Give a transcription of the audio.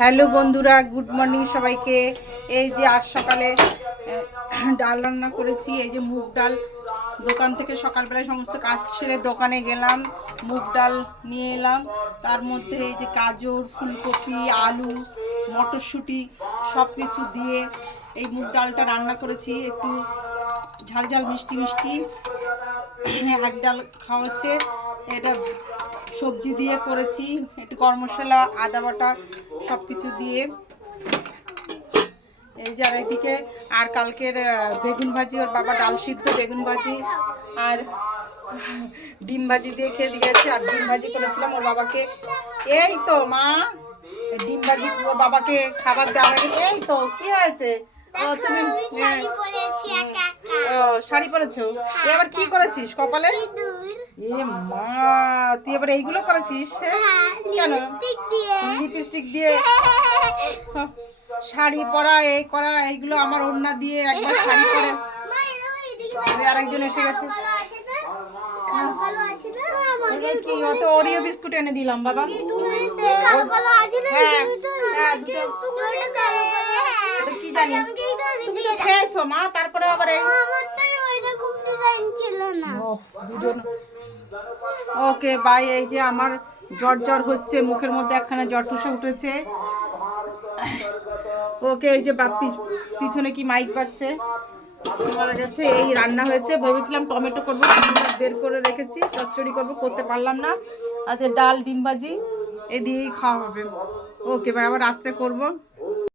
Hello বন্ধুরা, good morning সবাইকে। এই যে আজ সকালে ডাল রান্না করেছি। এই যে মুগ ডাল, দোকান থেকে সকালবেলায় সমস্ত কাজ সেরে দোকানে গেলাম, মুগ ডাল নিয়ে এলাম। তার মধ্যে এই যে গাজর, ফুলকপি, আলু, মটরশুঁটি সব কিছু দিয়ে এই মুগ ডালটা রান্না করেছি। একটু ঝাল ঝাল মিষ্টি মিষ্টি এক ডাল খাওয়া হচ্ছে। এটা সবজি দিয়ে করেছি, একটু গরম মশলা, আদা বাটা সব কিছু দিয়ে। এই যে আর এইদিকে আর কালকের বেগুন ভাজি, ওর বাবা ডাল সিদ্ধ, বেগুন ভাজি আর ডিম ভাজি দিয়ে খেয়ে দিয়েছে। আর ডিম ভাজি করেছিলাম ওর বাবাকে। এই তো মা, ডিম ভাজি ওর বাবাকে খাবার দেওয়া হয়ে গেছে। এই তো কি হয়েছে? তুমি শাড়ি পরেছো? এবার কি করেছিস কপালে? এ মা, তুই এবার এইগুলো করেছিস? কেন? লিপস্টিক দিয়ে শাড়ি পরা, এই করা, এইগুলো আমার ওড়না দিয়ে একবার শাড়ি পরে। আরেকজন এসে গেছে। কি অত ওরিও বিস্কুট এনে দিলাম বাবা। কি জানি তুমি তো খেয়েছো মা, তারপরে আবার এই দুজন। Okay bye. এই যে আমার জ্বর জ্বর হচ্ছে, মুখের মধ্যে একখানা জ্বর ঠুসে উঠেছে। ওকে, এই যে পিছনে কি মাইক পাচ্ছে, মারা গেছে। এই রান্না হয়েছে। ভেবেছিলাম টমেটো করবো, বের করে রেখেছি, চচ্চড়ি করবো, করতে পারলাম না। আচ্ছা, ডাল ডিম ভাজি এই দিয়েই খাওয়া হবে। ওকে ভাই, আবার রাত্রে করবো।